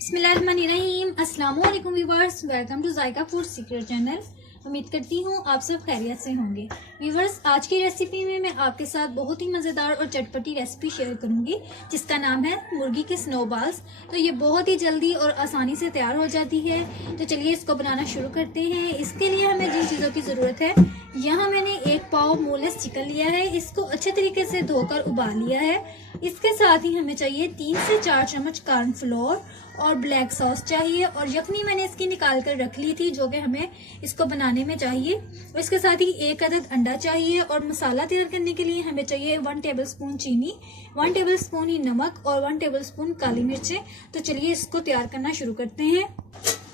बिस्मिल्लाहिर्रहमानिर्रहीम। अस्सलाम वालेकुम viewers, welcome to Zaika food secret channel. उम्मीद करती हूँ आप सब खैरियत से होंगे। व्यूवर्स, आज की रेसिपी में मैं आपके साथ बहुत ही मज़ेदार और चटपटी रेसिपी शेयर करूंगी जिसका नाम है मुर्गी के स्नोबॉल्स। तो ये बहुत ही जल्दी और आसानी से तैयार हो जाती है। तो चलिए इसको बनाना शुरू करते हैं। इसके लिए हमें जिन चीज़ों की ज़रूरत है, यहाँ मैंने 1 पाव मोलेस चिकन लिया है। इसको अच्छे तरीके से धोकर उबाल लिया है। इसके साथ ही हमें चाहिए 3 से 4 चम्मच कॉर्नफ्लोर और ब्लैक सॉस चाहिए, और यखनी मैंने इसकी निकाल कर रख ली थी जो कि हमें इसको बनाने में चाहिए। और इसके साथ ही 1 अदद अंडा चाहिए, और मसाला तैयार करने के लिए हमें चाहिए 1 टेबलस्पून चीनी, 1 टेबलस्पून ही नमक और 1 टेबलस्पून काली मिर्चें। तो चलिए इसको तैयार करना शुरू करते हैं।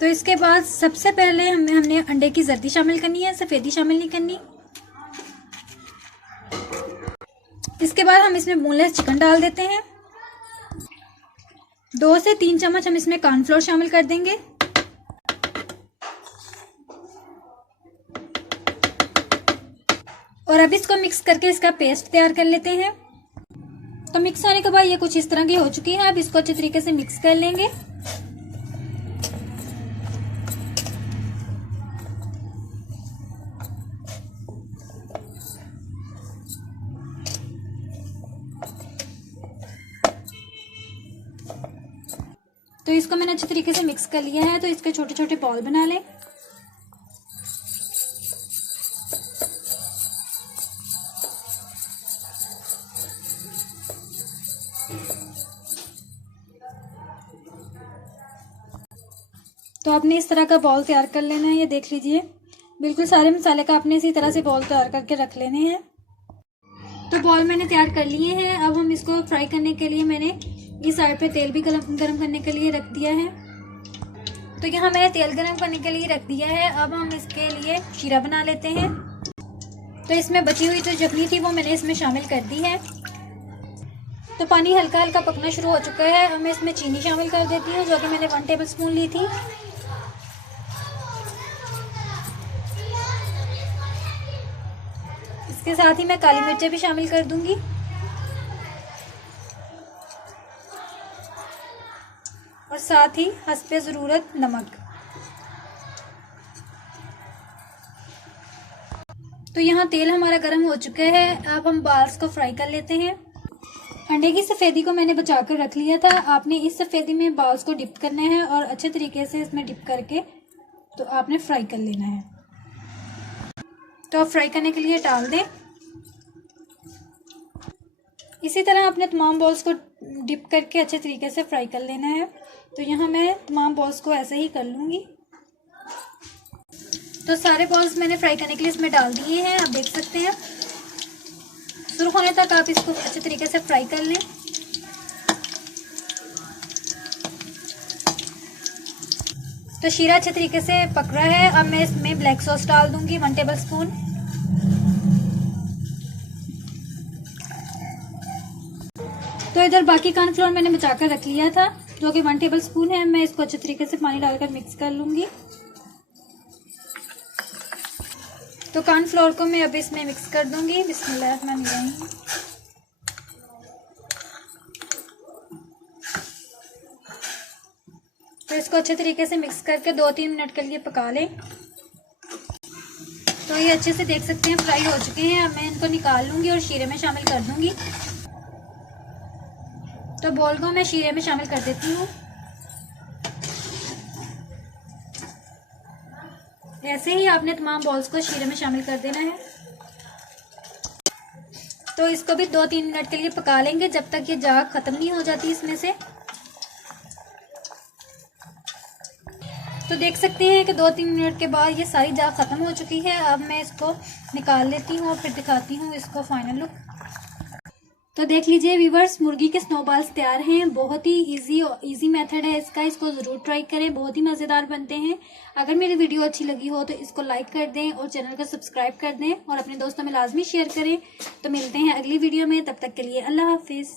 तो इसके बाद सबसे पहले हमने अंडे की जर्दी शामिल करनी है, सफेदी शामिल नहीं करनी। इसके बाद हम इसमें बोनलेस चिकन डाल देते हैं। 2 से 3 चम्मच हम इसमें कॉर्नफ्लोर शामिल कर देंगे। और अब इसको मिक्स करके इसका पेस्ट तैयार कर लेते हैं। तो मिक्स होने के बाद ये कुछ इस तरह की हो चुकी है। अब इसको अच्छे तरीके से मिक्स कर लेंगे। तो इसको मैंने अच्छे तरीके से मिक्स कर लिया है। तो इसके छोटे छोटे बॉल बना लें। तो आपने इस तरह का बॉल तैयार कर लेना है। ये देख लीजिए, बिल्कुल सारे मसाले का आपने इसी तरह से बॉल तैयार करके रख लेने हैं। तो बॉल मैंने तैयार कर लिए हैं। अब हम इसको फ्राई करने के लिए मैंने इस साइड पे तेल भी गरम करने के लिए रख दिया है। तो यहाँ मैंने तेल गरम करने के लिए रख दिया है। अब हम इसके लिए शीरा बना लेते हैं। तो इसमें बची हुई जो यखनी थी वो मैंने इसमें शामिल कर दी है। तो पानी हल्का हल्का पकना शुरू हो चुका है। अब मैं इसमें चीनी शामिल कर देती हूँ जो कि मैंने 1 टेबलस्पून ली थी। इसके साथ ही मैं काली मिर्चें भी शामिल कर दूंगी। और साथ ही हस्बे ज़रूरत नमक। तो यहाँ तेल हमारा गर्म हो चुका है। अब हम बाल्स को फ्राई कर लेते हैं। अंडे की सफ़ेदी को मैंने बचा कर रख लिया था। आपने इस सफ़ेदी में बाल्स को डिप करना है और अच्छे तरीके से इसमें डिप करके तो आपने फ्राई कर लेना है। तो आप फ्राई करने के लिए डाल दें। इसी तरह अपने तमाम बॉल्स को डिप करके अच्छे तरीके से फ्राई कर लेना है। तो यहाँ मैं तमाम बॉल्स को ऐसे ही कर लूँगी। तो सारे बॉल्स मैंने फ्राई करने के लिए इसमें डाल दिए हैं। आप देख सकते हैं, सुर्ख होने तक आप इसको अच्छे तरीके से फ्राई कर लें। तो शीरा अच्छे तरीके से पक रहा है। अब मैं इसमें ब्लैक सॉस डाल दूँगी 1 टेबलस्पून। तो इधर बाकी कॉर्नफ्लोर मैंने बचा कर रख लिया था जो कि 1 टेबलस्पून है। मैं इसको अच्छे तरीके से पानी डालकर मिक्स कर लूँगी। तो कॉर्नफ्लोर को मैं अब इसमें मिक्स कर दूँगी। बिस्मिल्लाहिर्रहमानिर्रहीम। तो इसको अच्छे तरीके से मिक्स करके 2-3 मिनट के लिए पका लें। तो ये अच्छे से देख सकते हैं फ्राई हो चुके हैं। अब मैं इनको निकाल लूँगी और शीरे में शामिल कर दूँगी। तो बॉल को मैं शीरे में शामिल कर देती हूँ। ऐसे ही आपने तमाम बॉल्स को शीरे में शामिल कर देना है। तो इसको भी 2-3 मिनट के लिए पका लेंगे जब तक ये जाग खत्म नहीं हो जाती इसमें से। तो देख सकते हैं कि 2-3 मिनट के बाद ये सारी जाग खत्म हो चुकी है। अब मैं इसको निकाल लेती हूँ और फिर दिखाती हूँ इसको फाइनल लुक। तो देख लीजिए व्यूवर्स, मुर्गी के स्नोबॉल्स तैयार हैं। बहुत ही इजी मेथड है इसका। इसको ज़रूर ट्राई करें, बहुत ही मज़ेदार बनते हैं। अगर मेरी वीडियो अच्छी लगी हो तो इसको लाइक कर दें और चैनल को सब्सक्राइब कर दें और अपने दोस्तों में लाजमी शेयर करें। तो मिलते हैं अगली वीडियो में, तब तक के लिए अल्लाह हाफिज़।